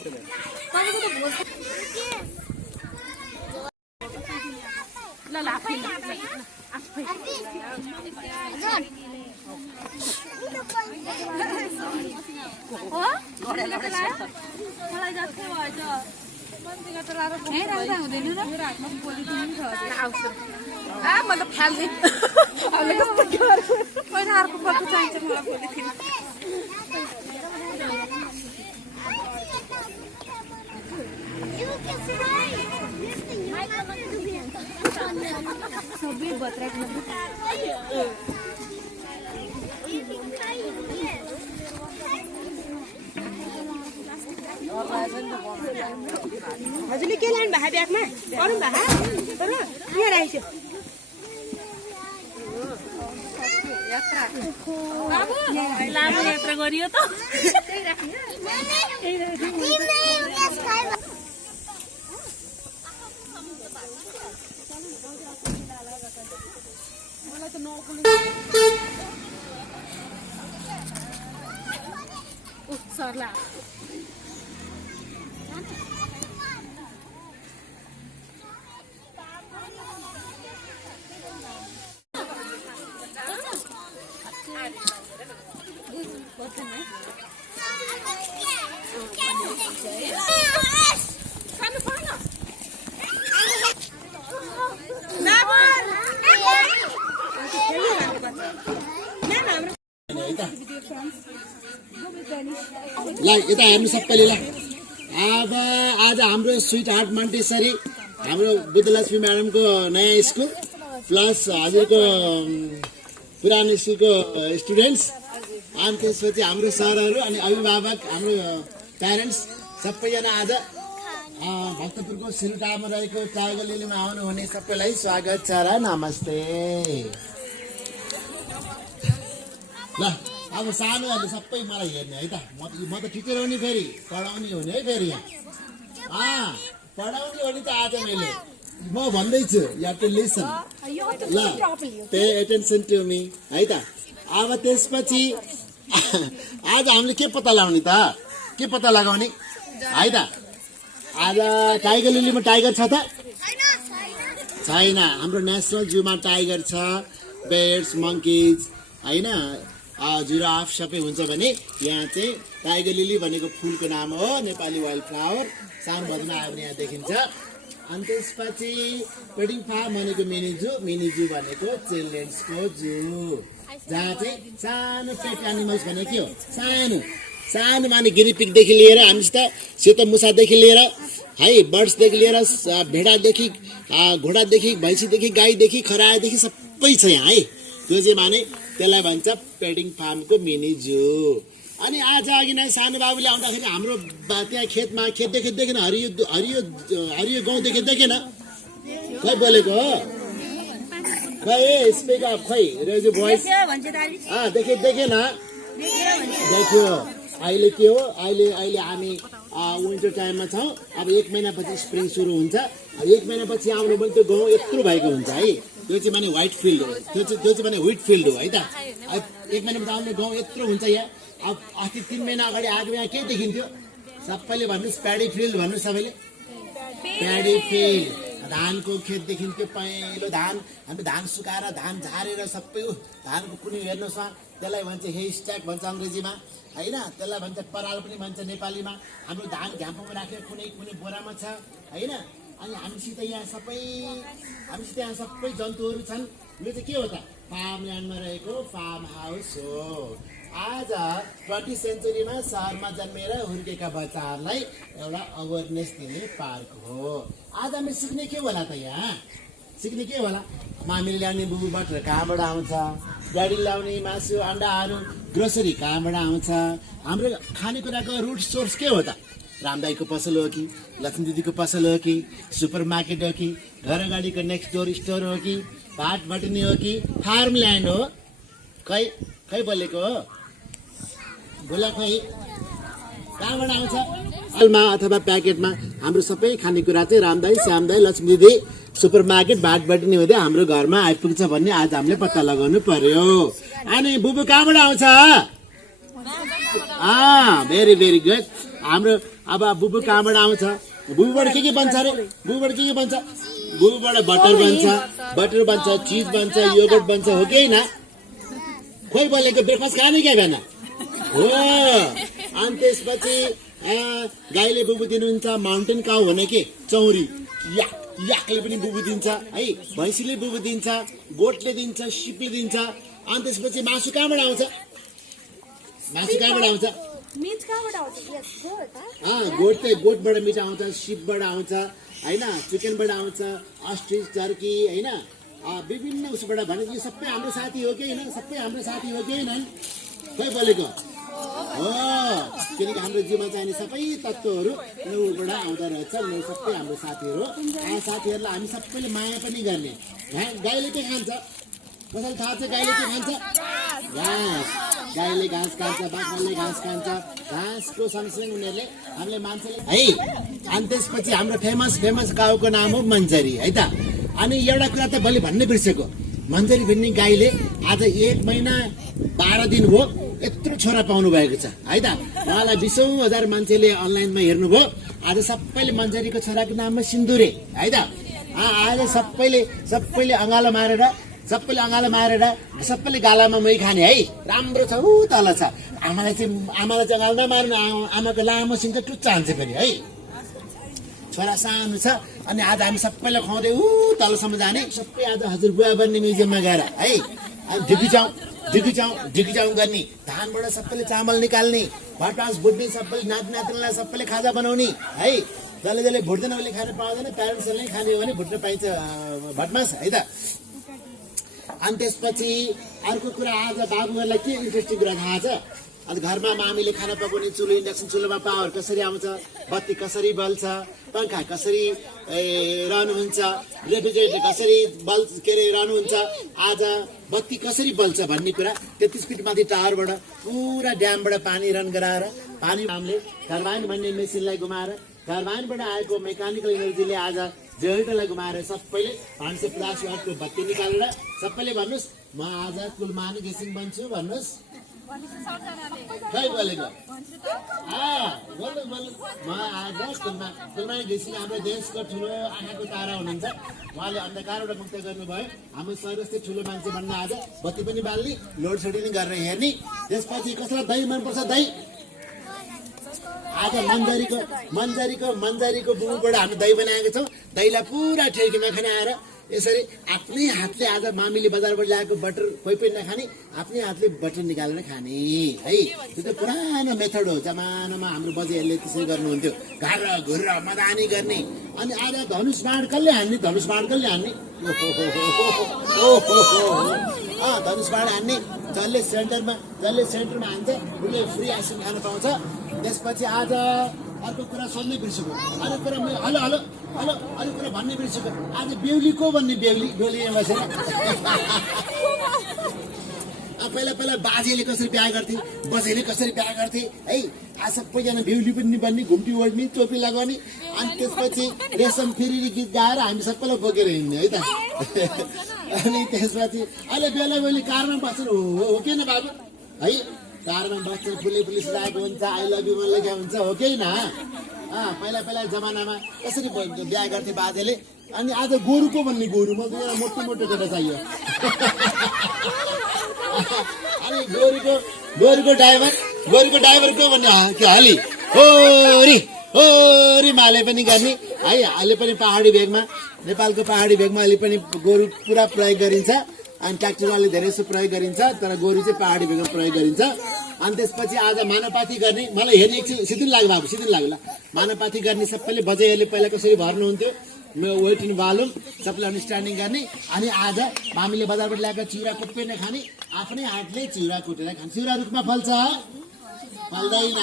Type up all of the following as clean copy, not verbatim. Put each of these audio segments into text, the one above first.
मतलब फाल्ने पहिला अर्को पत्तो चाहिन्छ मलाई पोलिथिन सबै बत्रेको हजुरले के लानु भएको ब्यागमा गरौँ भएको तर यहाँ राखेको लामो यात्रा गरियो त सर्ला ल यता हेर्नु सबैले ल अब आज हाम्रो स्विट हार्ट मन्टेसरी हाम्रो बुद्धलक्ष्मी म्याडमको नयाँ स्कुल प्लस हजुरको पुरानो स्कुलको स्टुडेन्ट्स अनि त्यसपछि हाम्रो सरहरू अनि अभिभावक हाम्रो प्यारेन्ट्स सबैजना आज भक्तपुरको सिलटामा रहेको टाइगर लिलीमा आउनुहुने सबैलाई स्वागत छ र नमस्ते। ल अब सानोहरूले सबै मलाई हेर्ने है त म त टिचर हो नि फेरि पढाउने हो नि है फेरि यहाँ पढाउने हो नि त आज मैले म भन्दैछु यु हेभ टु लिसन ल पे एटेन्सन टु मी है त। अब त्यसपछि आज हामीले के पत्ता लगाउने त के पत्ता लगाउने है त। आज टाइगर लिलीमा टाइगर छ त छैन। हाम्रो नेसनल जूमा टाइगर छ बेयर्स मङ्किज होइन जिराफ सबै हुन्छ भने यहाँ चाहिँ टाइगर लिली भनेको फुलको नाम हो नेपाली वाइल्ड फ्लावर सानो भदमा आयो भने यहाँ देखिन्छ। अनि त्यसपछि पेडिङ फार्म भनेको मिनी जू भनेको चिल्ड्रेन्सको जू जहाँ चाहिँ सानो पेट एनिमल्स भनेको के हो सानो सानो माने गिरिपिगदेखि लिएर हामीसित सेतो मुसादेखि लिएर है बर्ड्सदेखि लिएर भेडादेखि घोडादेखि भैँसीदेखि गाईदेखि खरायोदेखि सबै छ यहाँ है। त्यो चाहिँ माने त्यसलाई भन्छ पेडिङ फार्मको मिनी जू। अनि आज अघि नै सानो बाबुले आउँदाखेरि हाम्रो त्यहाँ खेतमा खेत देखेन हरियो हरियो हरियो गाउँ देखेन खै बोलेको हो खै स्पिक अप खै रेज भोइस देखेन देखियो। अहिले के हो अहिले हामी विन्टर टाइममा छौँ। अब 1 महिनापछि स्प्रिङ सुरु हुन्छ। अब 1 महिनापछि आउनु पनि त्यो गाउँ यत्रो भएको हुन्छ है। त्यो चाहिँ माने व्हाइट फिल्ड हो त्यो चाहिँ माने व्हिट फिल्ड हो है त। 1 महिनापछि आउने गाउँ यत्रो हुन्छ यहाँ। अब अस्ति 3 महिना अगाडि आएको यहाँ के देखिन्थ्यो सबैले भन्नुहोस् प्याडी फिल्ड भन्नुहोस् सबैले प्याडी फिल्ड धानको खेत देखिन्थ्यो पहिलो धान हामी धान सुकाएर धान झारेर सबै धानको कुनै हेर्नुहोस् त्यसलाई भन्छ हे स्ट्याक भन्छ अङ्ग्रेजीमा होइन त्यसलाई भन्छ पराल पनि भन्छ नेपालीमा। हाम्रो धान झ्याम्पोमा राखेर कुनै बोरामा छ होइन। अनि हामीसित यहाँ सबै जन्तुहरू छन्। यो चाहिँ के हो त फार्मल्यान्डमा रहेको फार्म हाउस हो। आज 20th सेन्चुरीमा सहरमा जन्मेर हुर्केका बच्चाहरूलाई एउटा अवेरनेस दिने पार्क हो। आज हामी सिक्ने के होला त यहाँ सिक्ने के होला मामीले ल्याउने बुबु बटर कहाँबाट आउँछ ड्याडी ल्याउने मासु अन्डाहरू ग्रोसरी कहाँबाट आउँछ हाम्रो खानेकुराको रुट सोर्स के हो त रामदाईको पसल हो कि लक्ष्मी दिदीको पसल हो कि सुपर मार्केट हो कि घर अगाडिको नेक्स्ट डोर स्टोर हो कि भाट भटनी हो कि फार्मल्यान्ड हो खै बोलेको हो बोला खै कहाँबाट आउँछ अलमा अथवा प्याकेटमा हाम्रो सबै खानेकुरा चाहिँ रामदाई श्यामदाई लक्ष्मी दिदी सुपर मार्केट भाट भटनी हुँदै हाम्रो घरमा आइपुग्छ भन्ने आज हामीले पत्ता लगाउनु पर्यो। अनि बुबु कहाँबाट आउँछ भेरी भेरी गुड। हाम्रो अब बुबु कहाँबाट आउँछ बुबुबाट के बन्छ अरे बुबुबाट के बन्छ बुबुबाट बटर बन्छ चिज बन्छ योगर्ट बन्छ हो कि होइन खोइ बोलेको ब्रेकफास्ट खाने क्या भएन हो अनि त्यसपछि गाईले बुबु दिनुहुन्छ माउन्टेन काउ भने के चौरी याकले पनि बुबु दिन्छ है भैँसीले बुबु दिन्छ गोठले दिन्छ सिपले दिन्छ अनि त्यसपछि मासु कहाँबाट आउँछ गोठबाट मिठ आउँछ सिपबाट आउँछ होइन चिकनबाट आउँछ अस्ट्रिच टर्की होइन विभिन्न उसबाट भने यो सबै हाम्रो साथी हो कि होइन सबै हाम्रो साथी हो कि होइन खोइ बोलेको हो किनकि हाम्रो जिउमा चाहिने सबै तत्त्वहरू उनीहरूबाट आउँदो रहेछ उनीहरू सबै हाम्रो साथीहरू साथीहरूलाई हामी सबैले माया पनि गर्ने गाईले के खान्छ कसैलाई थाहा छ गाईले के खान्छ घाँस गाईले घाँस खान्छ बाख्राले घाँस खान्छ घाँसको सँगसँगै उनीहरूले हामीले मान्छेले है अनि त्यसपछि हाम्रो फेमस गाउँको नाम हो मन्जरी है त अनि एउटा कुरा त मैले भन्नै बिर्सेको मन्जरी भन्ने गाईले आज 1 महिना 12 दिन हो यत्रो छोरा पाउनु भएको छ है त उहाँलाई 20,000 मान्छेले अनलाइनमा हेर्नुभयो आज सबैले मन्जरीको छोराको नाममा सिन्दुरे है त आज सबैले अँगालो मारेर सबैले गालामा मै खाने है राम्रो छ ऊ तल छ आमालाई चाहिँ अँगालो नमार्नु आमाको लामो सिङ चाहिँ टुच्चा हान्छ फेरि है छोरा सानो छ अनि आज हामी सबैलाई खुवाउँदै ऊ तलसम्म जाने सबै आज हजुरबुवा बन्ने म्युजियममा गएर है अनि ढिकी गर्ने धानबाट सबैले चामल निकाल्ने भटमास भुट्ने सबैले नातिनातिनीलाई सबैले खाजा बनाउने है जसले भुट्दैन उसले खान पाउँदैन प्यारेन्ट्सहरूले खाने हो भने भुट्न पाइन्छ भटमास है त अनि त्यसपछि अर्को कुरा आज बाबुहरूलाई के इन्ट्रेस्टिङ कुरा थाहा छ अनि घरमा मामीले खाना पकाउने चुलो इन्डक्सन चुलोमा पावर कसरी आउँछ बत्ती कसरी बल्छ पंखा कसरी रहनुहुन्छ रेफ्रिजरेटर कसरी रहनुहुन्छ आज बत्ती कसरी बल्छ भन्ने कुरा 33 फिट माथि टावरबाट पुरा ड्यामबाट पानी रन गराएर पानी हामीले टर्बाइन भन्ने मेसिनलाई घुमाएर टर्बाइनबाट आएको मेकानिकल एनर्जीले आज जेनेरेटरलाई घुमाएर सबैले 550 वाटको बत्ती निकालेर सबैले भन्नुहोस् म आज कुलमानी गेसिङ बन्छु भन्नुहोस् खै बोलेको म आज कुलमानी गेसिङ हाम्रो देशको ठुलो आँखाको तारा हुनुहुन्छ उहाँले अन्धकारबाट मुक्त गर्नुभयो हाम्रो शरीर जस्तै ठुलो मान्छे भन्न आज बत्ती पनि बाल्ने लोड सेडिङ गरेर हेर्ने त्यसपछि कसैलाई दही मनपर्छ दही आज मन्जरीको बुबुबाट हामी दही बनाएका छौँ दहीलाई पुरा ठेकीमा खनाएर यसरी आफ्नै हातले आज मामीले बजारबाट ल्याएको बटर कोही पनि नखाने आफ्नै हातले बटर निकालेर खाने है त्यो त पुरानो मेथड हो जमानामा हाम्रो बजेहरूले त्यसै गर्नुहुन्थ्यो घर घुर मदानी गर्ने अनि आज धनुष बाण कसले हान्ने धनुष बाण हान्ने जसले सेन्टरमा हान्छ उसले फ्री आइसक्रिम खान पाउँछ त्यसपछि आज अर्को कुरा सोध्नै बिर्सेको अर्को कुरा अर्को कुरा भन्ने बिर्सेको आज बेहुली को भन्ने बेहुली बसेर पहिला बाजेले कसरी बिहा गर्थे बजेले कसरी बिहा गर्थे है आज सबैजना बेहुली पनि बन्ने घुम्टी ओढ्ने टोपी लगाउने अनि त्यसपछि रेशम फेरि गीत गाएर हामी सबैलाई बोकेर हिँड्ने है त अनि त्यसपछि अहिले बेहुली कारमा बस्छ हो कि न बाबु है कारमा बस्छ फुले सजाएको हुन्छ आई लभ यु लेखेको हुन्छ हो कि न पहिला जमानामा कसरी बिहा गर्थ्यो बाजेले अनि आज गोरुको भन्ने गोरु म मोटो केटा चाहियो अनि गोरुको ड्राइभर को भन्ने के हली होरी माले पनि गर्ने है अहिले पनि पहाडी भेगमा नेपालको पहाडी भेगमा अहिले पनि गोरु पुरा प्रयोग गरिन्छ अनि ट्र्याक्टरले धेरै जस्तो प्रयोग गरिन्छ तर गोरु चाहिँ पहाडी भेगमा प्रयोग गरिन्छ अनि त्यसपछि आज मानवपाती गर्ने मलाई हेर्ने एकछिन सिद्धिन लाग्यो ल मानवपाती गर्ने सबैले बजाइहरूले पहिला कसरी भर्नुहुन्थ्यो वेट इन भल्युम सबैले अन्डरस्ट्यान्डिङ गर्ने अनि आज मामीले बजारबाट ल्याएको चिउरा कुट्दै नखाने आफ्नै हातले चिउरा कुटेर खाने चिउरा रुखमा फल्छ फल्दैन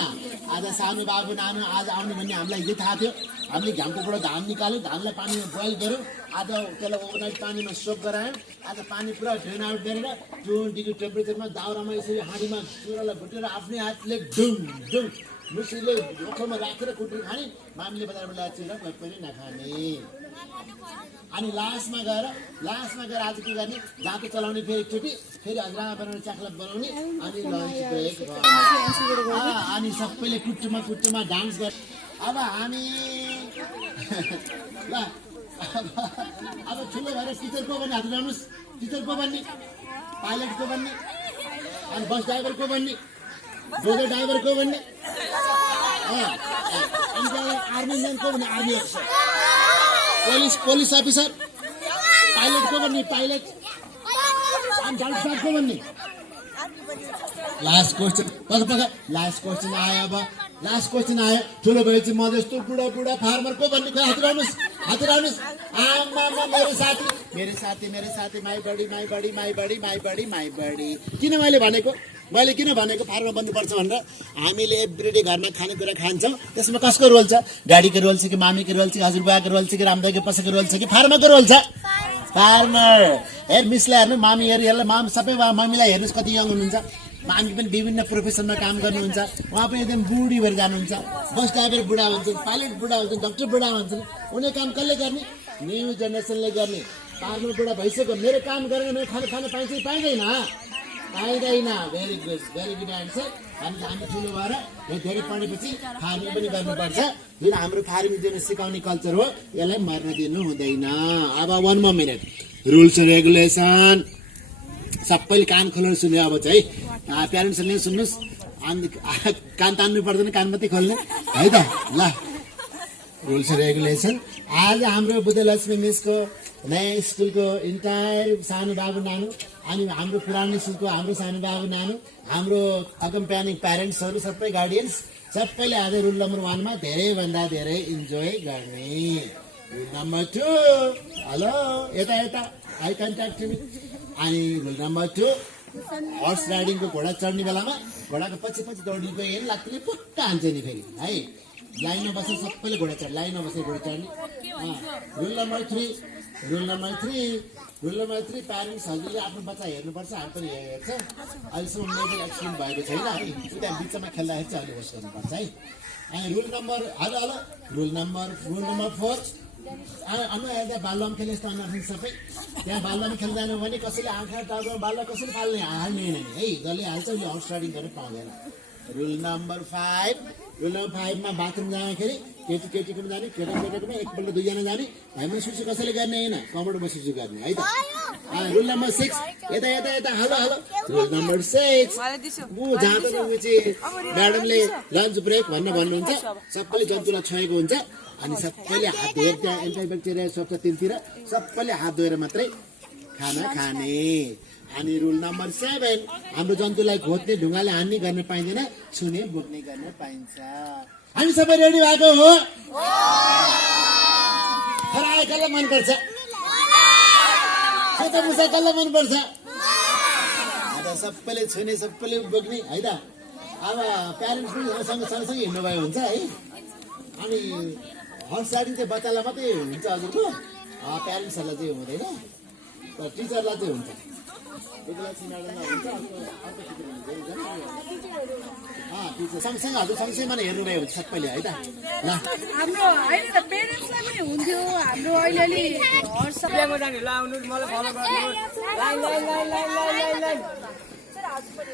आज सानो बाबु नानो आज आउने भन्ने हामीलाई हिजो थाहा थियो हामीले घामकोबाट घाम निकाल्यो घामलाई पानीमा बोइल गर्यो आज त्यसलाई ओभरनाइट पानीमा सोक गरायो आज पानी पुरा ड्रेन आउट गरेर 2 डिग्री टेम्परेचरमा दाउरामा यसरी हाँडीमा चिउरालाई भुटेर आफ्नै हातले डुङ मुसीले ओखोमा राखेर कुटेर खाने मामीले बजारबाट ल्याएको चिउरा कोही पनि नखाने अनि लास्टमा गएर आज के गर्ने जाँतो चलाउने फेरि एकचोटि फेरि हजरामा बनाउने चाख्ला बनाउने अनि लन्च ब्रेक अनि सबैले कुट्टुमा डान्स गर्ने अब हामी ल अब ठुलो भएर टिचर को भन्ने हात उठाउनुहोस् टिचर को भन्ने पाइलट को भन्ने अनि बस ड्राइभर को भन्ने डोजर ड्राइभर को भन्ने आर्मी म्यान को भन्ने army officer police officer pilot को भन्ने पाइलट अनि डाक्टर को भन्ने लास्ट क्वेश्चन आयो अब लास्ट क्वेश्चन आयो ठुलो भएपछि म जस्तो बुढा फार्मर को भन्ने हात उठाउनुहोस् आमा मेरो साथी माई बडी किन मैले किन भनेको फार्मर बन्नुपर्छ भनेर हामीले एभ्रीडे घरमा खानेकुरा खान्छौँ त्यसमा कसको रोल छ ड्याडीको रोल छ कि मामीको रोल छ कि हजुरबुवाको रोल छ कि रामदाईको पसको रोल छ कि फार्मरको रोल छ फार्मर हेर मिसलाई हेर्नु मामीहरू हेर्नु सबै मम्मीलाई हेर्नुहोस् कति यङ हुनुहुन्छ मामी पनि विभिन्न प्रोफेसनमा काम गर्नुहुन्छ उहाँ पनि एकदम बुढी भएर जानुहुन्छ बस ड्राइभर बुढा हुन्छन् पाइलट बुढा हुन्छन् डक्टर बुढा हुन्छन् उनीहरू काम कसले गर्ने न्यू जेनेरेसनले गर्ने फार्मर बुढा भइसक्यो मेरो काम गरेर मेरो खाना पाइन्छ कि पाइँदैन भेरी गुड एन्सर हामी ठुलो भएर धेरै पढेपछि फार्मिङ पनि गर्नुपर्छ जुन हाम्रो फार्मिङ जुन सिकाउने कल्चर हो यसलाई मर्न दिनु हुँदैन अब 1 more minute rules and regulation सबैले कान खोलेर सुन्यो अब चाहिँ प्यारेन्ट्सहरूले सुन्नुहोस् अनि कान तान्नु पर्दैन कान मात्रै खोल्ने है त ल रुल्स एन्ड रेगुलेसन आज हाम्रो बुद्धलक्ष्मी मिसको नयाँ स्कुलको इन्टायर सानो बाबु नानु अनि हाम्रो पुरानो स्कुलको हाम्रो सानो बाबु नानु हाम्रो अकम्प्यानिङ प्यारेन्ट्सहरू सबै गार्डियन्स सबैले आज रुल नम्बर 1 मा धेरैभन्दा धेरै इन्जोय गर्ने रुल नम्बर 2 हेलो यता आई कन्ट्याक्ट मी अनि रुल नम्बर 2 हर्स राइडिङको घोडा चढ्ने बेलामा घोडाको पछि दौडिएको हेर्नु लाग्ने पुट्टा हान्छ नि फेरि है लाइनमा बसेर सबैले घोडा चढ लाइनमा बसेर घोडा चढ्ने रुल नम्बर 3 प्यारेन्ट्सहरूले आफ्नो बच्चा हेर्नुपर्छ हामी पनि हेर्छ अहिलेसम्म मेजर एक्सिडेन्ट भएको छैन है उता बिचमा खेल्दाखेरि चाहिँ अहिले होस् गर्नुपर्छ है अनि रुल नम्बर 4 त्यहाँ बालुवामा खेल्ने यस्तो अनाफिन सबै त्यहाँ बालुवामा खेल्न जानु भने कसैले आँखा टाउकोमा बालुवा कसैले फाल्ने हाल्ने है जसले हाल्छ उसले हर्स राइडिङ गर्न पाउँदैन रुल नम्बर 5 मा बाथरुम जाँदाखेरि केटीको पनि जाने केटाको पनि एकपल्ट 2 जना जाने हामीलाई सुसु कसैले गर्ने होइन कम्फर्टेबल सुसु गर्ने है त रुल नम्बर 6 यता हेलो रुल नम्बर 6 जहाँ पनि म्याडमले लन्च ब्रेक भन्नुहुन्छ सबैले जन्तुलाई छोएको हुन्छ अनि सबैले हात धोएर त्यहाँ एन्टिबायोटिक स्वच्छ तिनतिर सबैले हात धोएर मात्रै खाना खाने अनि रुल नम्बर 7 हाम्रो जन्तुलाई घोत्ने ढुङ्गाले हान्ने गर्न पाइँदैन छुने बोक्ने गर्न पाइन्छ हामी सबै रेडी भएको हो खरायो कसलाई मनपर्छ सेतो मुसा कसलाई मनपर्छ सबैले छुने सबैले बोक्ने है त अब प्यारेन्ट्स पनि सँगसँगै हिँड्नुभयो हुन्छ है अनि हर्स राइडिङ चाहिँ बच्चालाई मात्रै हुन्छ हजुरको प्यारेन्ट्सहरूलाई चाहिँ हुँदैन तर टिचरलाई चाहिँ हुन्छ सँगसँगै हजुर सँगसँगै मलाई हेर्नुभयो हुन्छ सबैले है त ल हाम्रो अहिले त पेरेन्ट्सलाई पनि हुन्थ्यो हाम्रो अहिले हर्स जाने लाउनु मलाई फलो गर्नु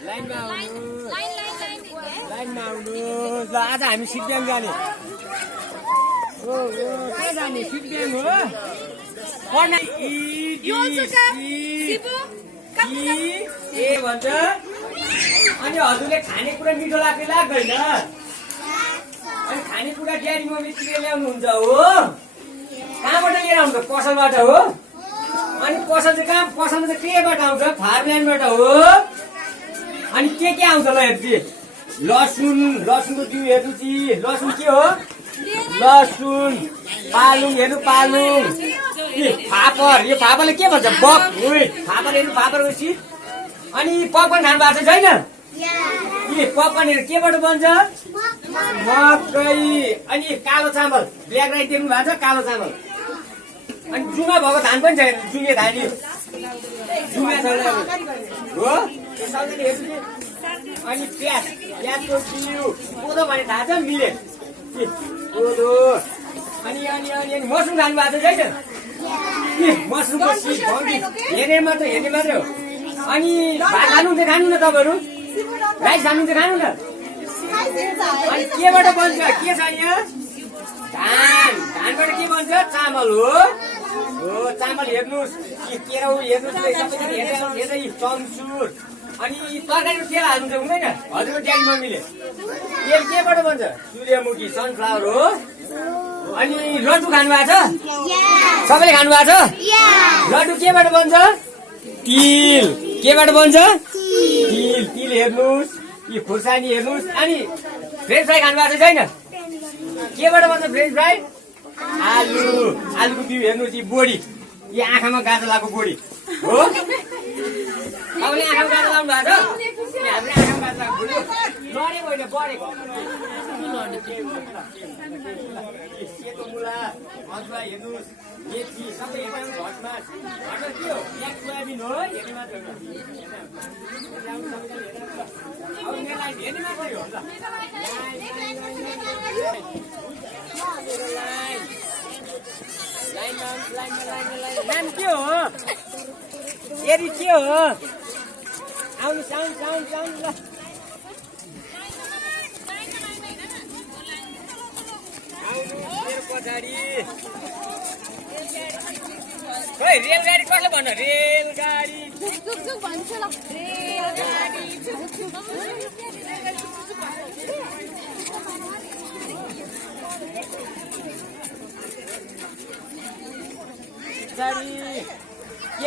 लाइनमा आउनु ल आज हामी सिद्ध्याङ जाने कहाँ जाने सिद्ध्याङ हो पढ्न ए भन्छ अनि हजुरले खानेकुरा मिठो लाग्ने लाग्दैन अनि खानेकुरा ड्याडी मम्मीले ल्याउनुहुन्छ हो कहाँबाट लिएर आउँछ पसलबाट हो अनि पसल चाहिँ कहाँ पसल चाहिँ केबाट आउँछ फार्मल्यान्डबाट हो अनि के आउँछ ल हेर्छु लसुनको बिउ हेर्नु कि लसुन के हो लसुन पालुङ हेर्नु पालुङ फापर यो फापरले के भन्छ बक फापर हेर्नु फापरको सिट अनि पपकर्न खानु भएको छैन के पपकर्नहरू केबाट बन्छ मकै अनि कालो चामल ब्ल्याक राइस दिनु भएको छ कालो चामल अनि जुङ्गा भएको धान पनि छैन जुङ्गे धान जुङ्गा छैन हो अनि प्याजको बिउ कोदो भने थाहा छ मिलेट कोदो अनि मसरुम खानु भएको छैन मसरुमको सिड हेर्ने मात्रै हो अनि भात खानुहुन्छ खानु न तपाईँहरू राइस खानुहुन्छ खानु न अनि केबाट बन्छ के छ यहाँ धानबाट के भन्छ चामल हो चामल हेर्नुहोस् केराउ हेर्नुहोस् सबैजना हेर्दै चम्सुर अनि तरकारीको तेल हाल्नुहुन्छ हुँदैन हजुरको ड्याडी मम्मीले तेल केबाट बन्छ सूर्यमुखी सनफ्लावर हो अनि लड्डु खानुभएको छ सबैले खानुभएको छ लड्डु केबाट बन्छ तिल केबाट बन्छ तिल हेर्नुहोस् यी खुर्सानी हेर्नुहोस् अनि फ्रेन्च फ्राई खानुभएको छैन केबाट बन्छ फ्रेन्च फ्राई आलुको बिउ हेर्नुहोस् यी बोडी यी आँखामा गाजा लागेको बोडी हो तपाईँले आँखामा गाजा लाउनु भएको छ हामीले आँखामा गाजा लागेको बोडी लडेको होइन बढेको सेतो मुला अदुवा हेर्नुहोस् मेथी सबै घटमा के हो ब्ल्याक सोयाबिन हो हेर्ने मात्र हो हेर्ने मात्रै हो नाम के हो एरी के हो आउनु साउन्ड ल पछाडि खोइ रेलगाडी कसले भन्न रेलगाडी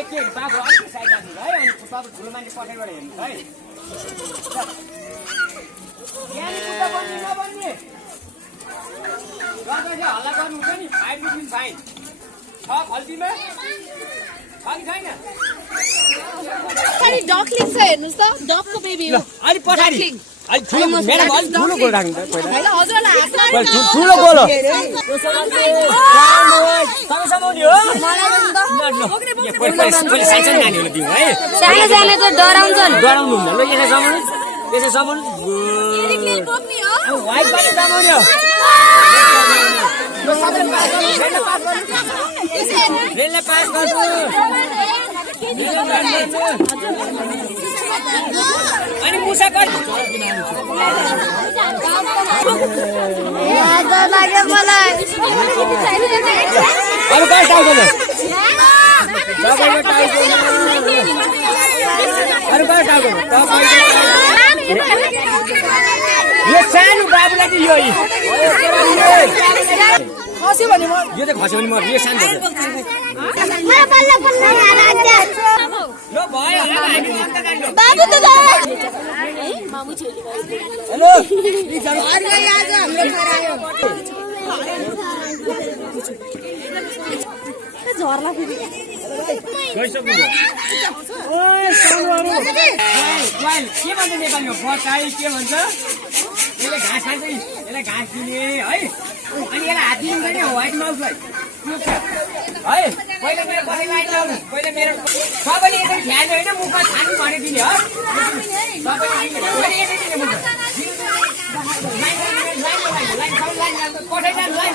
के बाबु अलिक साइड राख्नु है अनि बाबु ठुलो मान्छे पछाडिबाट हेर्नु है नबन्ने हल्ला गर्नुहुन्छ नि 5 रुपियाँ फाइन छ खल्तीमा छ कि छैन डकलिङ छ हेर्नुहोस् त डकको बेबी हो अलि पछाडि म्याडम अलिक ठुलो गोल राख्नु ठुलो गोल हो नानीहरू दिउँ है सानो त डराउँछन् डराउनु हुन्न ल यसै समाउनु व्हाइट पनि समाउने हो रेलले पास गर्छु अनि मुसा कर लाग्यो मलाई अरु काय टाइगर अरु काय टाइगर यो सानो बाबुलाई चाहिँ यो खस्यो भने म यो चाहिँ खस्यो भने म यो सानो बाबु त हेलो आज हाम्रो झर्ला फेरि गइसक्नु ओए सानोहरु वाइल के भन्छ नेपालीमा बचाइ के भन्छ यसले घाँस खान्छ यसले घाँस दिने है अनि यसलाई हात दिनु नि व्हाइट माउसलाई है पहिले मेरो कसै लाइन लाउनु पहिले मेरो सबैले यसरी ध्यान होइन मुखमा खानु भने दिने हो सबैले पहिले यसरी दिने मुख लाइन पठाइ जानु लाइन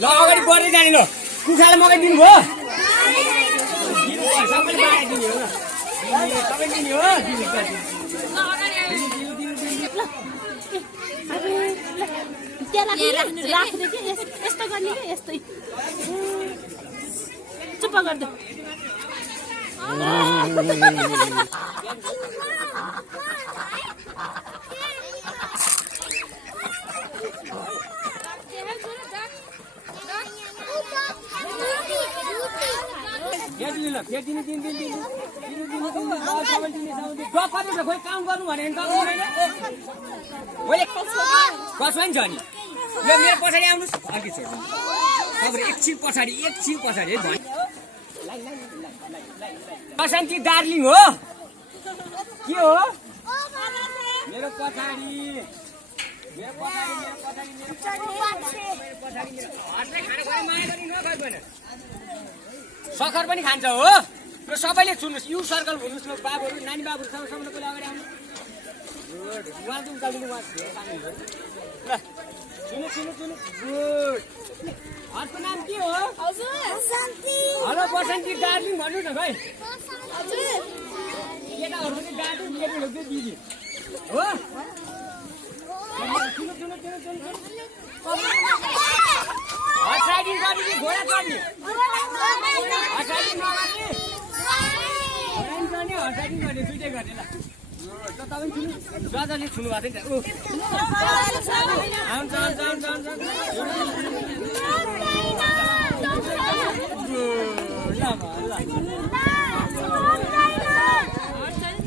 ल अगाडि बढ्दै जाने ल कुखुरालाई मकै दिनुभयो सबैले बाँडिदिने हो सबै दिने हो राख्ने कि यस्तो गर्ने कि यस्तै चुप्प गर्दै फेरि दिनु डक कति छ खोइ काउन्ट गर्नु भने डक हुँदैन मैले कसमा नि छ नि यो मेरो पछाडि आउनुहोस् अघि छोड्नु तपाईँ एकछिन पछाडि है बसन्ती डार्लिङ हो के हो मेरो पछाडि सखर पनि खान्छ हो र सबैले सुन्नुहोस् यु सर्कल हुनुहोस् न बाबुहरू नानी बाबुहरू सबैले अगाडि आउनु सुन्नु गुड अर्को नाम के हो हेलो बसन्ती डार्लिङ भन्नुहोस् न भाइ केटाहरू पनि डार्लिङ केटीहरू चाहिँ दिदी हो हसाइडिङ गर्ने कि घोडा चढ्ने हसाइडिङ नगर्ने हसाइडिङ गर्ने दुइटै गर्ने ल तपाईँ सुन्नु जजले सुन्नु भएको थियो नि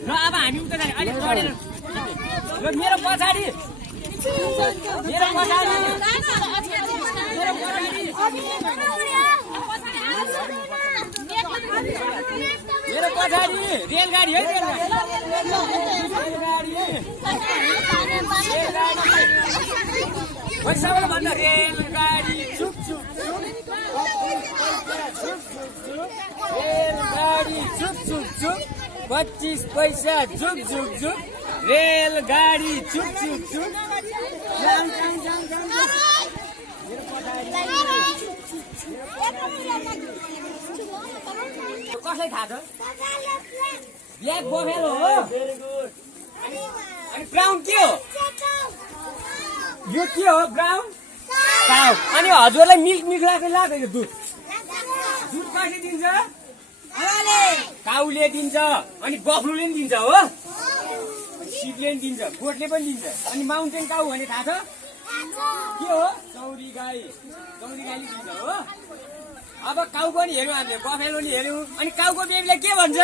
त अब हामी उता जाने अलिक चढेर मेरो पछाडि रेलगाडी है सबैले भन्दा रेलगाडी रेलगाडी 25 पैसा झुक रेलगाडी चुक कसलाई थाहा छ ब्ल्याक बफेलो हो अनि ब्राउन के हो यो के हो ब्राउन काउ अनि हजुरलाई मिल्क लाग्छ यो दुध कसले दिन्छ काउले दिन्छ अनि बफ्लोले पनि दिन्छ हो सिपले पनि दिन्छ गोठले पनि दिन्छ अनि माउन्टेन काउ भने थाहा छ के हो चौरी गाईले दिन्छ हो अब काउ पनि हेर्नु हामीले बफेलो नि हेर्नु अनि काउको बेबीलाई के भन्छ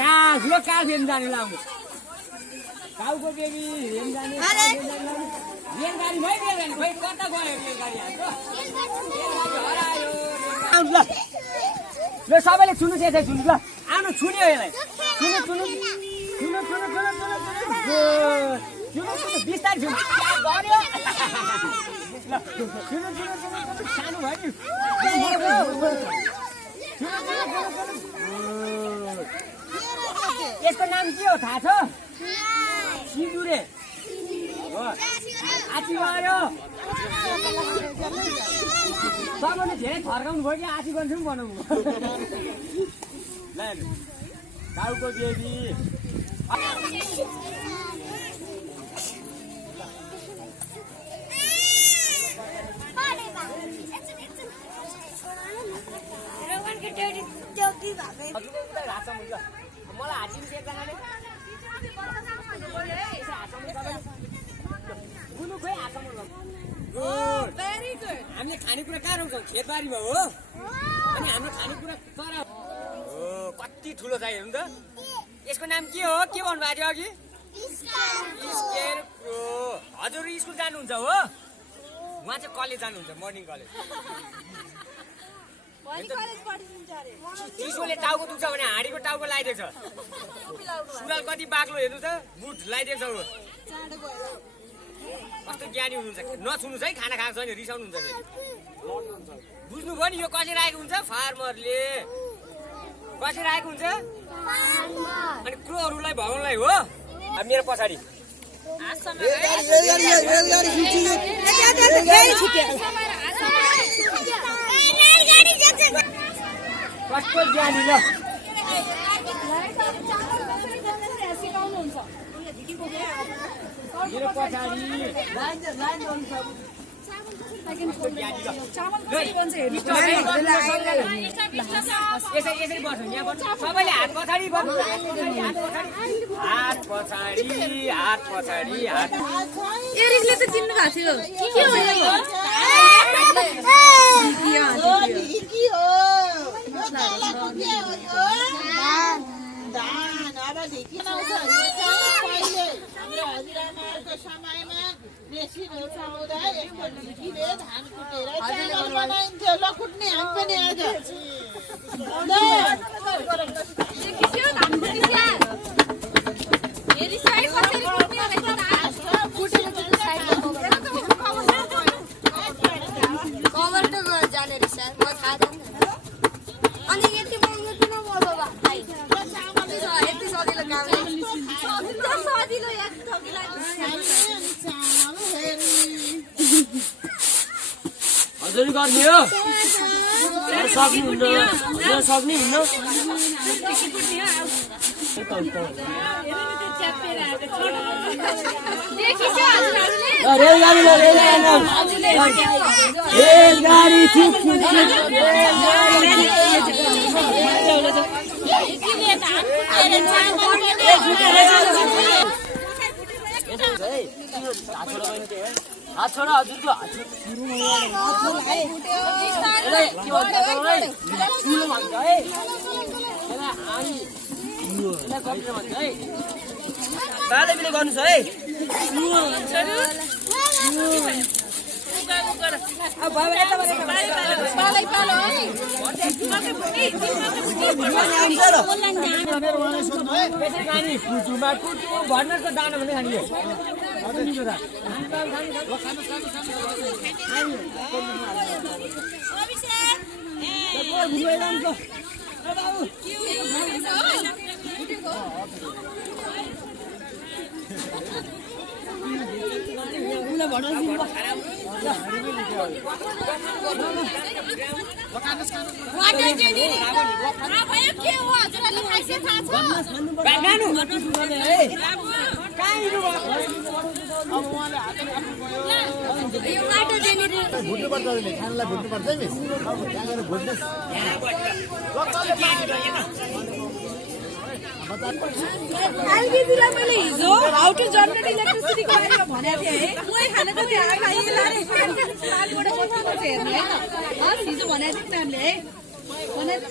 काउ हेर्नु जाने लाउनु काउको बेबी हेर्नु जाने रेलगाडी खोइ कता गयो रेलगाडी हाम्रो ल सबैले सुन्नुहोस् यसै सुन्नु ल आउनु छुन्यो यसलाई सुन्नु बिस्तारै सुन्नु सानो भयो नि यसको नाम के हो थाहा छ सिन्दुरे आची गयो सबैले धेरै थर्काउनु भयो कि आची गर्छु पनि बनाउनु ल गाउँको बेबी मलाई हाचिन्छ एकजनाले हामीले खानेकुरा कहाँ रोप्छौँ खेतबारीमा हो अनि हाम्रो खानेकुरा तर कति ठुलो छ हेर्नु त यसको नाम के हो के भन्नुभएको थियो अघि स्केयरक्रो हजुर स्कुल जानुहुन्छ हो उहाँ चाहिँ कलेज जानुहुन्छ मर्निङ कलेज चिसोले टाउको दुख्छ भने हाँडीको टाउको लगाइदिएको छ सुरुवाल कति बाक्लो हेर्नु त बुट लगाइदिएको छ कस्तो ज्ञानी हुनुहुन्छ नछुनुहोस् है खाना खाएको छ भने रिसाउनुहुन्छ फेरि बुझ्नुभयो नि यो कसले राखेको हुन्छ फार्मरले कसले राखेको हुन्छ अनि क्रोहरूलाई भगवानलाई हो अब मेरो पछाडि कस्तो ज्ञानी ल मेरो पछाडि यसरी बस्नु यहाँ बस्नु सबैले हात पछाडि गर्नु हात पछाडि एरिकले त चिन्नु भएको थियो के हो धान अब ढिकी आउँछ पहिले हाम्रो हजुरआमाहरूको समयमा मेसिनहरू आउँदा यस्तो ढिकीले धान कुटेर चामल बनाइन्थ्यो। ल कुट्ने हामी पनि आज कभर त जाने रहेछ म थाहा छैन अनि यति महँगो किन भयो भाइ यति सजिलो काम सजिलो याद हजुर गर्ने हो सक्नुहुन्न सक्नुहुन्न रेलगाडी हात छोडा हजुरको हात ठुलो भन्छ है बालेले गर्नु छ है भर्नरको दाना भने खाने भुट्नुपर्छ खानालाई भुट्नुपर्छ है मिस त्यहाँ गएर भुट्नुहोस् एलकेजीलाई मैले हिजो हाउ टु जनरेट इलेक्ट्रिसिटीको बारेमा भनेको थिएँ है कोही खाना त त्यो पालिबाट बस्नु हेर्नु है हिजो भनेको थिएँ उनीहरूले है भनेको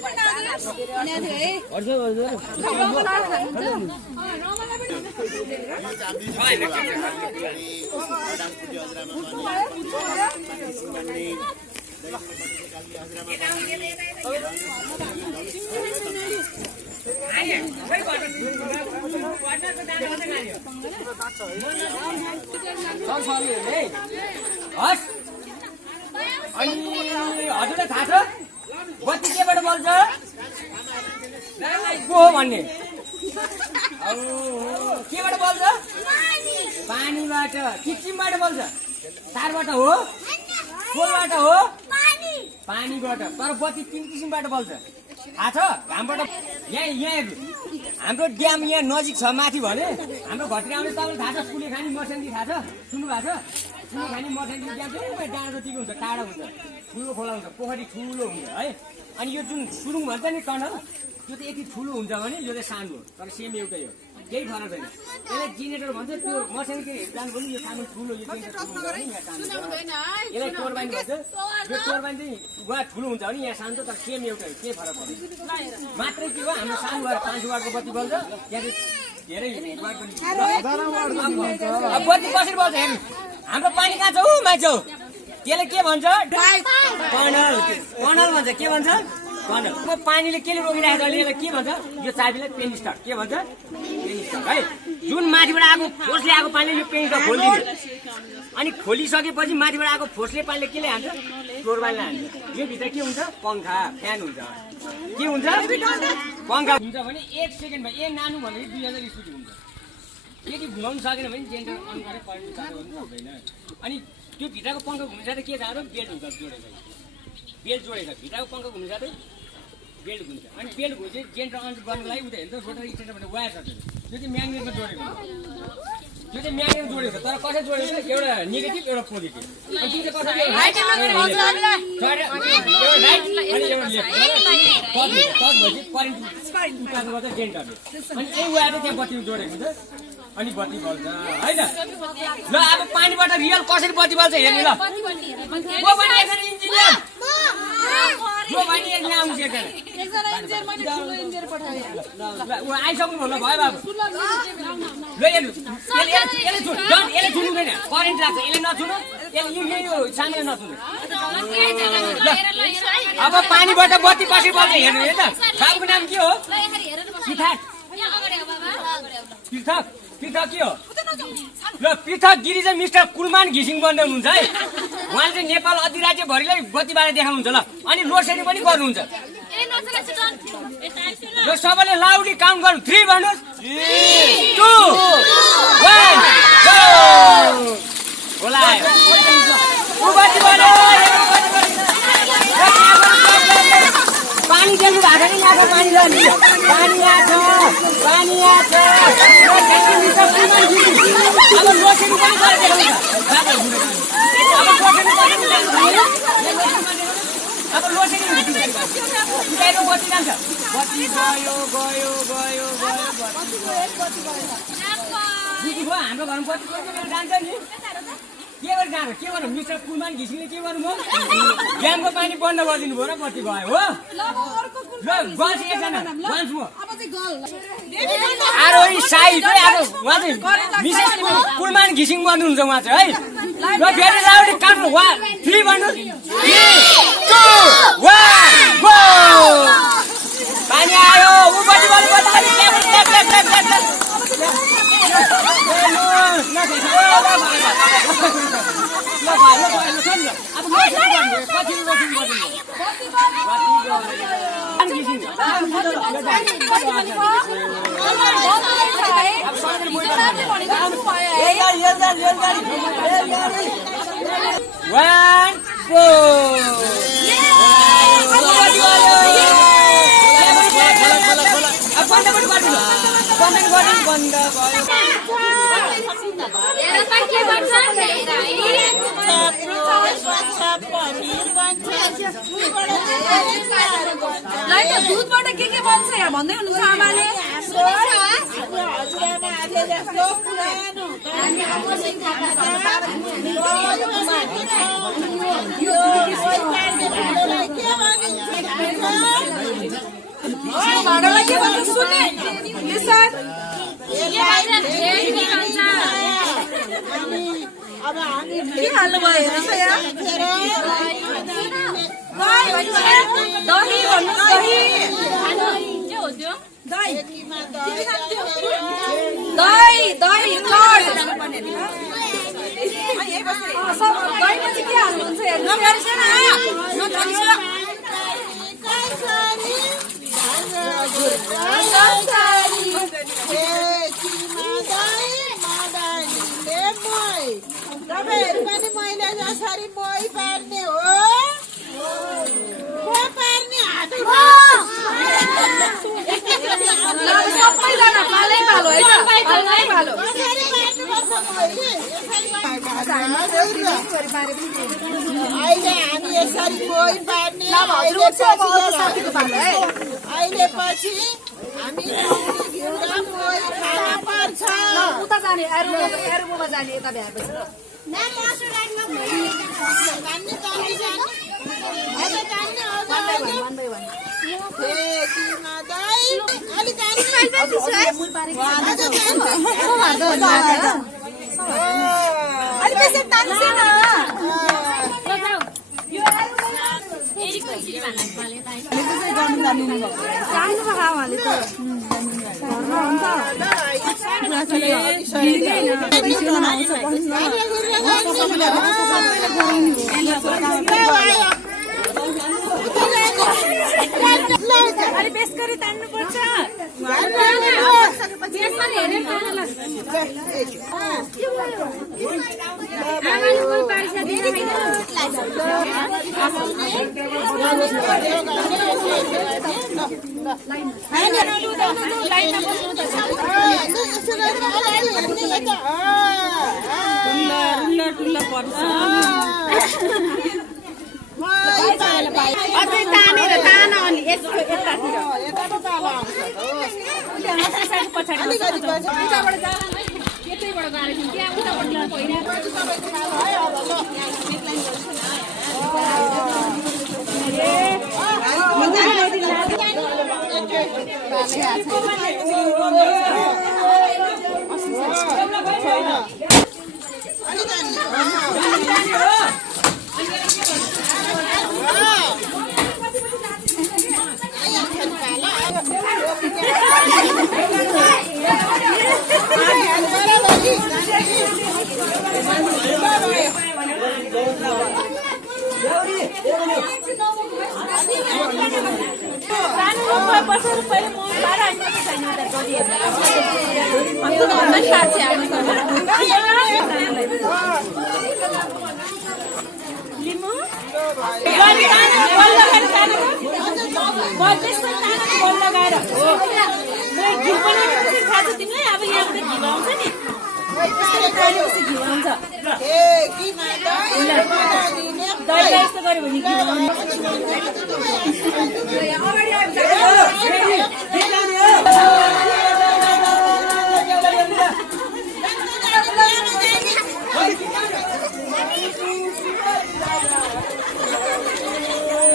हजुरलाई थाहा छ बत्ती केबाट बल्छ को हो भन्ने केबाट बल्छ पानीबाट किसिमबाट बल्छ तारबाट हो पोलबाट हो पानीबाट तर बत्ती 3 किसिमबाट बल्छ थाहा छ घामबाट यहाँ हाम्रो ड्याम यहाँ नजिक छ माथि भने हाम्रो घरतिर आउने तपाईँलाई थाहा छ कुले खानी मर्सेन्डी थाहा छ सुन्नु भएको छ कुले खानी मर्सेन्डी ड्याम चाहिँ डाँडा जतिको हुन्छ टाढा हुन्छ ठुलो खोला हुन्छ पोखरी ठुलो हुन्छ है अनि यो जुन सुरुङ भन्छ नि टनल त्यो चाहिँ यति ठुलो हुन्छ भने यो चाहिँ सानो हो तर सेम एउटै हो केही फरक छैन यसलाई जेनेरेटर भन्छ त्यो मर्सेन्डी जानु पनि यो सानो ठुलो यो यसलाई टोरबाइन भन्छ यो टोरबाइन चाहिँ उहाँ ठुलो हुन्छ भने यहाँ सानो तर सेम एउटै हो केही फरक पर्दैन मात्रै के हो हाम्रो सानो भएर 5 वाटको बत्ती बल्छ यहाँ चाहिँ धेरै वाट पनि बत्ती कसरी बल्छ हेर्नु हाम्रो पानी कहाँ छ ऊ मान्छे त्यसले के भन्छ कनल कनल भन्छ के भन्छ कनल पानीले केले रोकिरहेको छ अहिले यसलाई के भन्छ यो चाबीलाई पेन स्टार्ट के भन्छ पेन स्टार्ट है जुन माथिबाट आएको फोर्सले आएको पानीले यो पेन स्टार्ट खोलिदिन्छ अनि खोलिसकेपछि माथिबाट आएको फोर्सले पानीले केले हान्छ टोरबाइनले हान्छ यो भित्र के हुन्छ पंखा फ्यान हुन्छ के हुन्छ पंखा हुन्छ भने 1 सेकेन्डमा ए नानु भने 2000 स्पिड हुन्छ यदि घुमाउनु सकेन भने जेनरेटर अन गरेर करेन्ट चालु गर्नु हुँदैन अनि त्यो भित्रको पंखा घुम्नु जाँदा के थाहा बेल्ट हुन्छ जोडेको बेल्ट जोडेको भित्रको पंखा घुम्नु जाँदै बेल्ट घुम्छ अनि बेल्ट घुम्छ जेनरेटर अन गर्नको लागि उता हेर्नु रोटर स्टेटरबाट वायर छ त्यो चाहिँ म्याग्नेटमा जोडेको यो चाहिँ म्याग्नेट जोडेको तर कसरी जोडेको एउटा नेगेटिभ एउटा पोजिटिभ अनि त्यो चाहिँ कसरी राइट अनि एउटा लेफ्ट भएपछि करेन्ट उतार्नु गर्छ जेनरेटरले अनि यही वायर चाहिँ त्यहाँ बत्ती जोडेको हुन्छ अनि बत्ती बल्छ हैन ल अब पानीबाट रियल कसरी बत्ती बल्छ हेर्नु ल को पनि एकजना इन्जिनियर जो पनि एकजना आउँछ एकजना एकजना इन्जिनियर मैले ठुलो इन्जिनियर पठाएँ ऊ आइसक्नु भन्नु भयो बाबु ल यसले छुनुहुँदैन करेन्ट लाग्छ यसले नछुनु यो सानो नछुनु अब पानीबाट बत्ती कसरी बल्छ हेर्नु है त बाबुको नाम के हो पृथक के हो ल पृथक गिरी चाहिँ मिस्टर कुलमान घिसिङ बन्दै हुनुहुन्छ है उहाँले चाहिँ नेपाल अधिराज्यभरिलाई बत्ती बारे देखाउनुहुन्छ ल अनि लोड सेडिङ पनि गर्नुहुन्छ ल सबैले लाउडली काउन्ट गर्नु 3 भन्नुहोस् 2 1 गो होला बत्ती बन्यो पानी देख्नु भएको नि यहाँ पानी जाने पानी आछ अब लोसेनी पनि गरिदिनु अब लोसेनी उठाएको बत्ती जान्छ बत्ती गयो हाम्रो घरमा बत्ती जान्छ नि के गरी जानु के गर्नु मिस्टर कुलमान घिसिङले के गर्नु भयो ड्यामको पानी बन्द गरिदिनु भयो र बत्ती गयो हो ल गर्छ एकजना वान्स मोर आरोही साई चाहिँ अब उहाँ चाहिँ मिसेस कुलमान घिसिङ बन्नुहुन्छ उहाँ चाहिँ है ल फेरि लाउडली काउन्ट 3 भन्नु 3 2 1 गो पानी आयो उ बत्ती दुधबाट के बन्छ यहाँ भन्दै हुनुहुन्छ आमाले भाँडालाई के भन्छ सुन्ने अब हामी के हाल्नुभयो हेर्नुहोस् यहाँ दही भन्नुहोस् दही दही कर्ड दहीमा चाहिँ के हाल्नुहुन्छ हेर्नुहोस् तपाईँहरू पनि मैले जसरी मोही पार्ने हो पार्ने हात सबैजना पालै पालो है पालै पालो अहिले हामी यसरी मोही पार्ने अहिले पछि हामी मोही खान पर्छ उता जाने एरोमा जाने यता भ्याएपछि अरे बेस गरी तान्नुपर्छ अझै तानेर तान अनि यसको यतातिर पछाडि उताबाट जान यतैबाट गएर त्यहाँ उताबाट पहिरा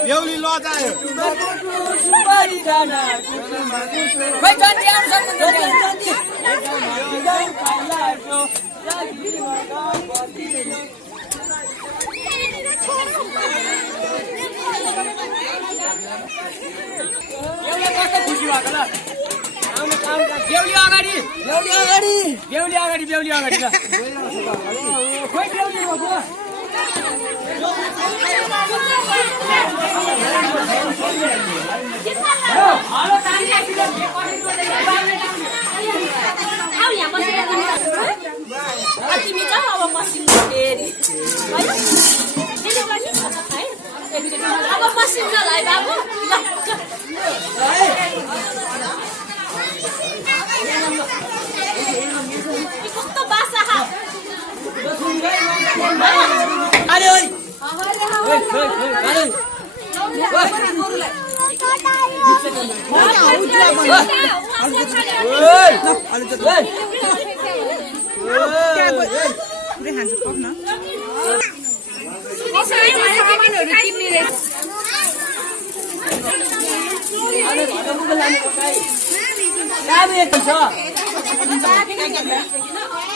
बेहुली लजायो कस्तो खुसी भएको ल बेहुली अगाडि ल खोइ बेहुली तिमी जाऊ अब मसिनो फेरि अब मसिनोलाई बाबु कस्तो बासा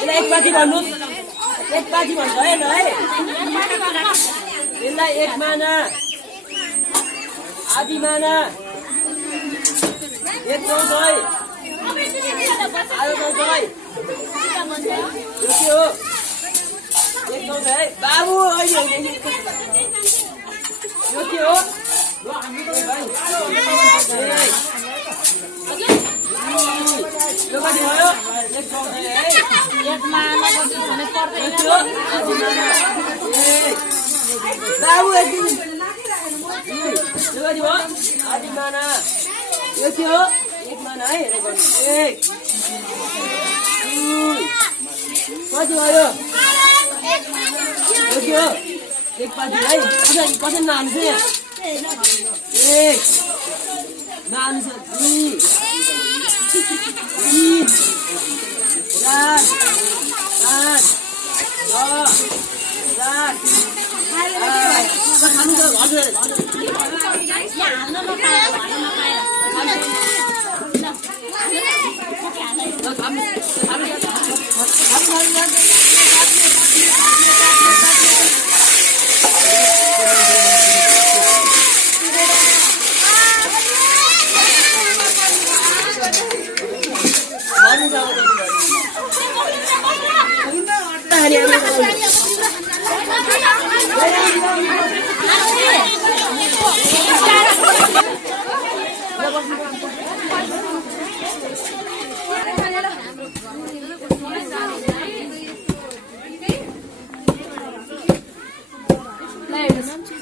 एकपाथी भन्नु एकपाथी भन्छ होइन है यसलाई एक माना आधी माना एक चौथाइ आधा चौथाइ यो के हो एक चौथाइ बाबु अहिले यो के हो यो कति भयो एक चौथाइ है बाबु यो कति भयो आधी माना यो के हो एक माना है एक कति भयो यो के हो एक पाथी है कसरी नानु चाहिँ एक नानु छ दुई तीन चार पाँच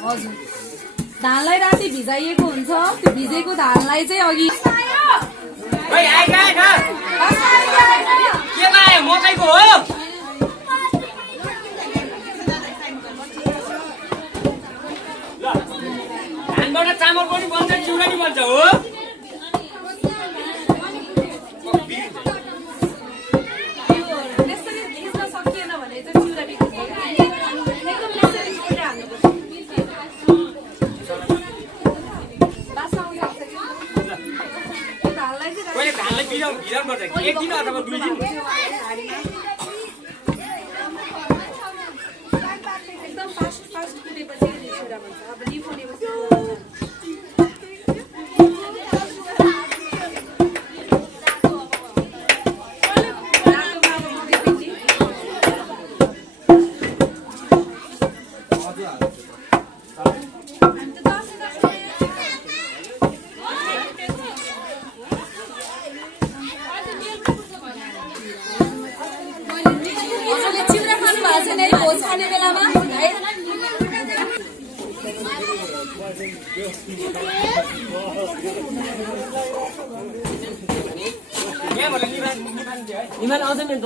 हजुर धानलाई राति भिजाइएको हुन्छ त्यो भिजेको धानलाई चाहिँ अघि मकैको हो धानबाट चामल पनि बन्छ चिउरा नि बन्छ हो एक दिन अथवा 2 दिन एकदम फास्ट कुटेपछि छोरा भन्छ अब लिफोनेपछि निमान आउँछ नि त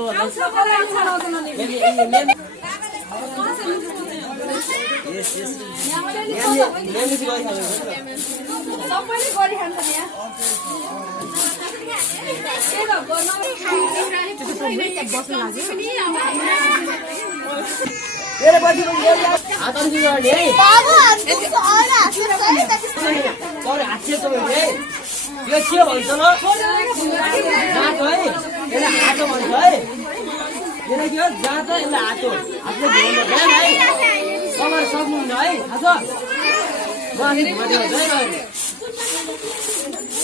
सबैले गरिखान्छ यो के भन्छ ल जाँच है यसलाई हातो भन्छ है यसलाई के हो जाँच यसलाई हातो हातले धुनु है सबै सक्नुहुन्छ है थाहा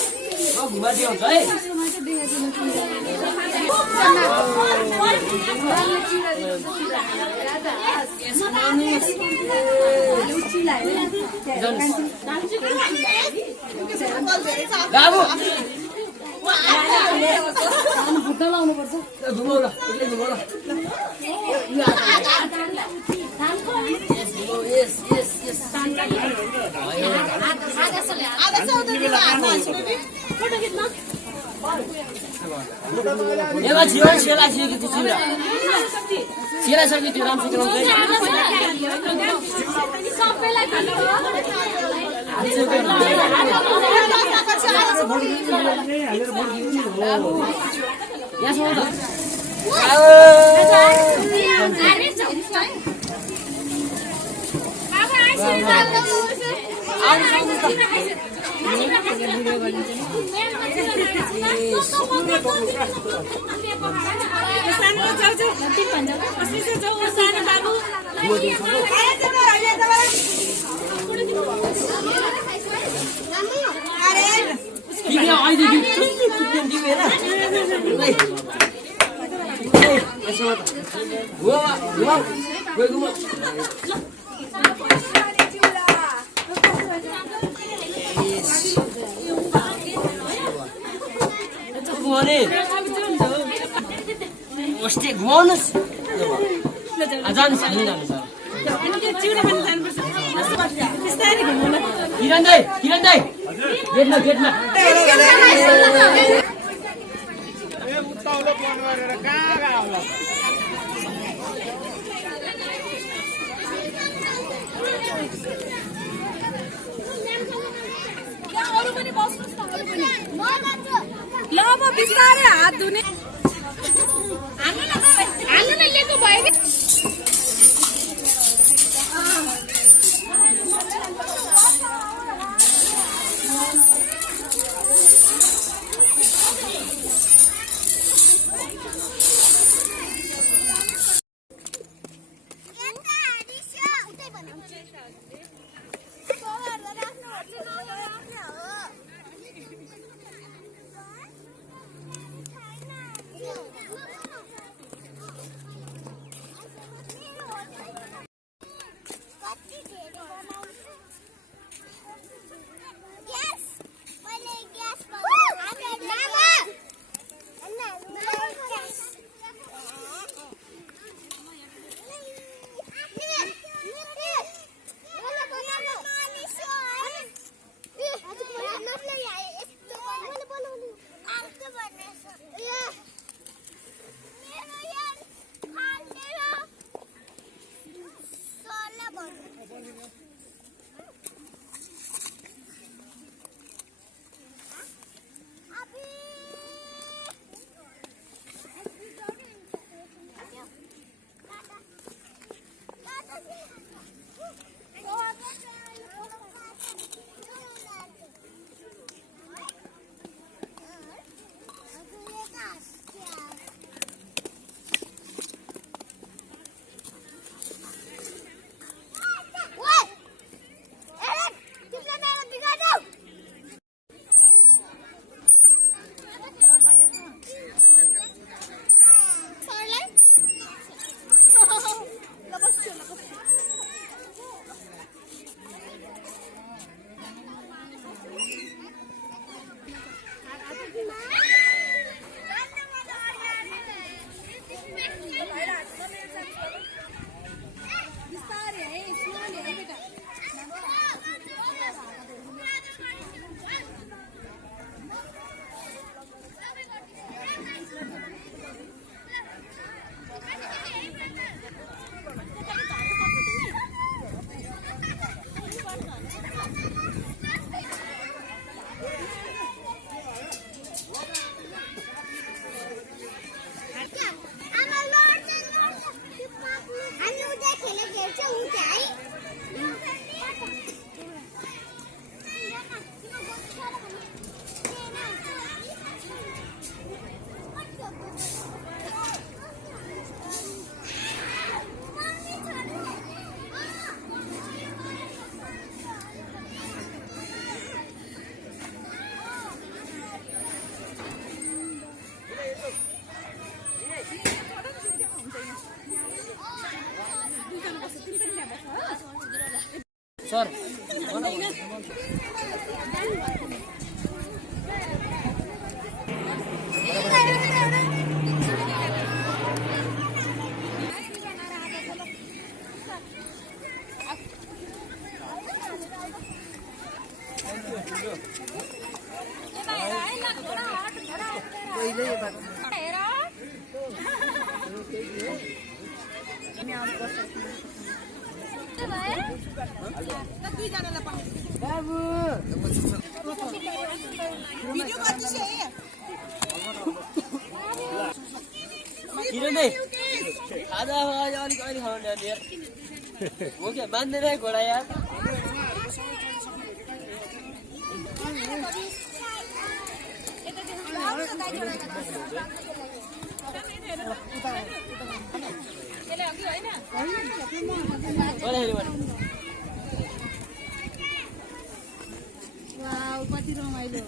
छ घुमाइदियो हुन्छ है बाबु भुट्टा लाउनुपर्छ घुमाउ ल यसले घुमाउ ल एमा जीवन सेला सिकेको छु चिरा सेला सक्ने त्यो राम्रो सिकाउँछ सबैलाई खानु अस्ति घुमाउनुहोस् जानुहोस् हामी जानुहोस् किरण दाइ गेटमा ल अब बिस्तारै हात धुने हाल्नु नै लिएको भयो कि सर किरणै खाजा अलिक अहिले खाउनु यार हो क्या मान्दैन घोडा यार कति रमाइलो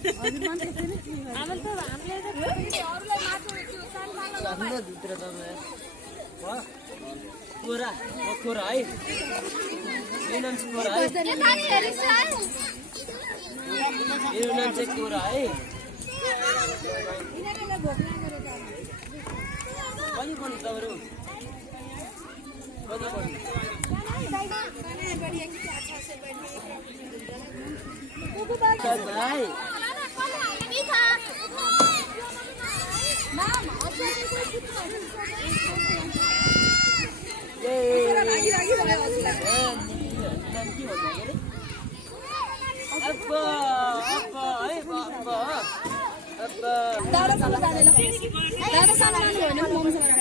कोरा खोरा है यो नाम चाहिँ कोरा है यो नाम चाहिँ कोरा है कति पढ्नु तपाईँहरू कति पढ्नु भाइ दादासँग जाने ल दादासँग जाने होइन मम्मीसँग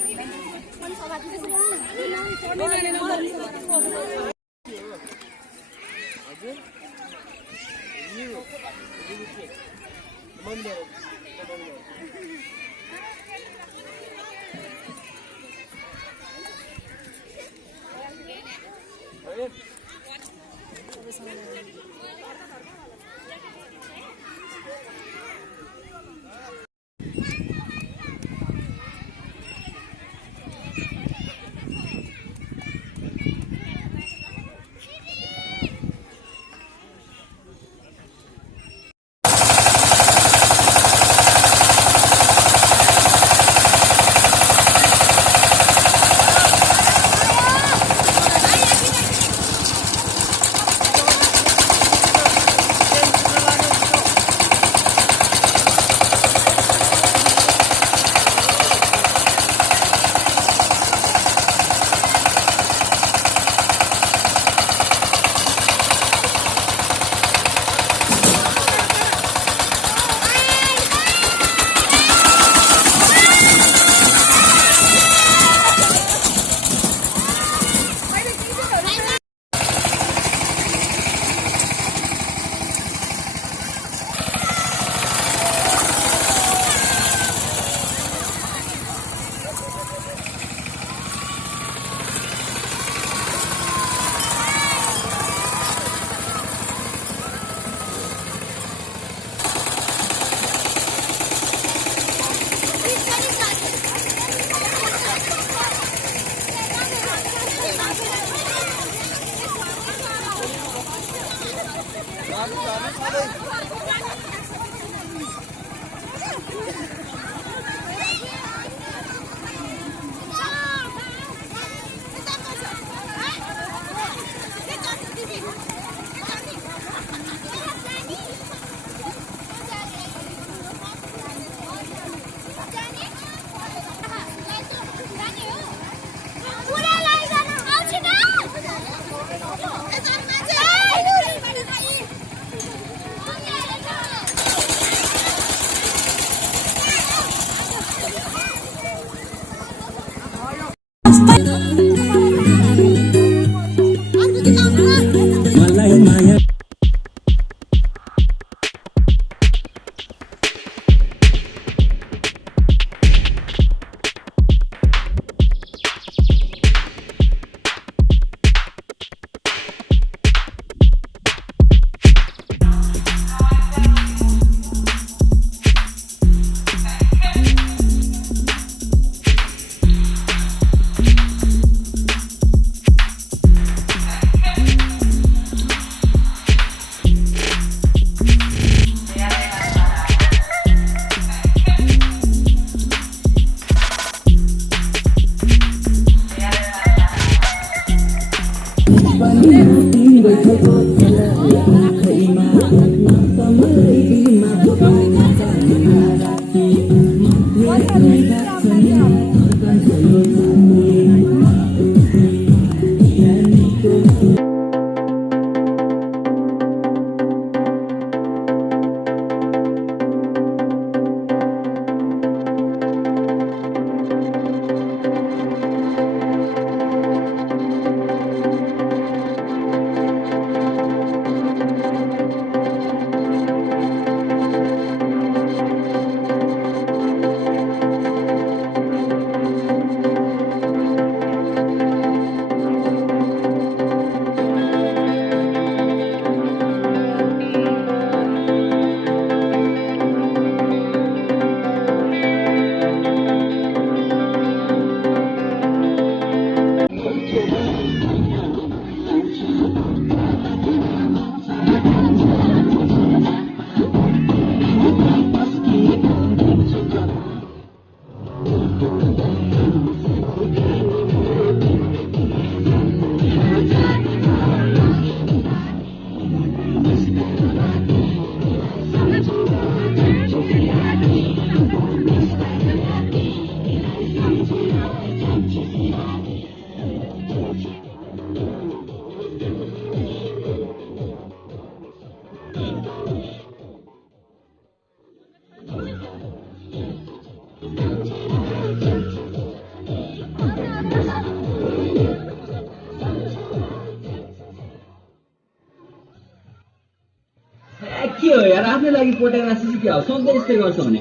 के हो यार आफ्नै लागि पोटेर सिसी के हो सधैँ यस्तै गर्छ भने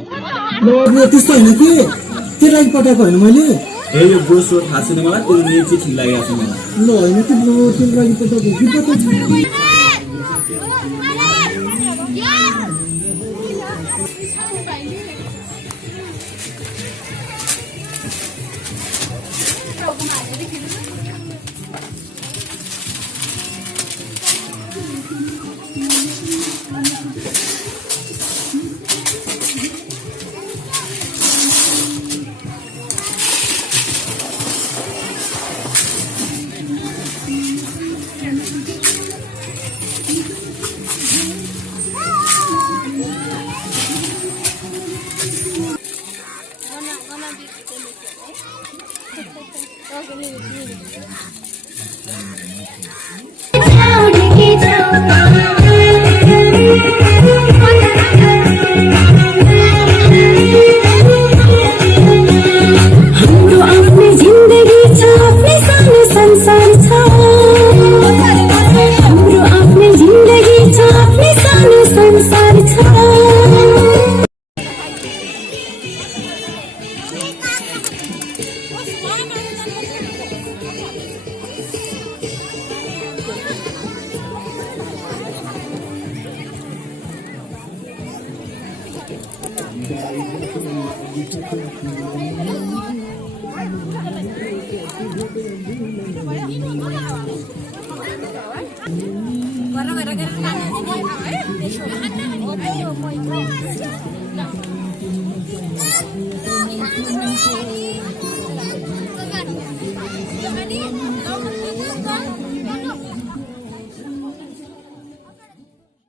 त्यस्तो होइन कि त्यो लागि पठाएको होइन मैले ए यो गोसो थाहा छैन मलाई त्यो नेट चाहिँ ठिक लागेको छ मलाई ल होइन त्यो लागि पठाएको Ini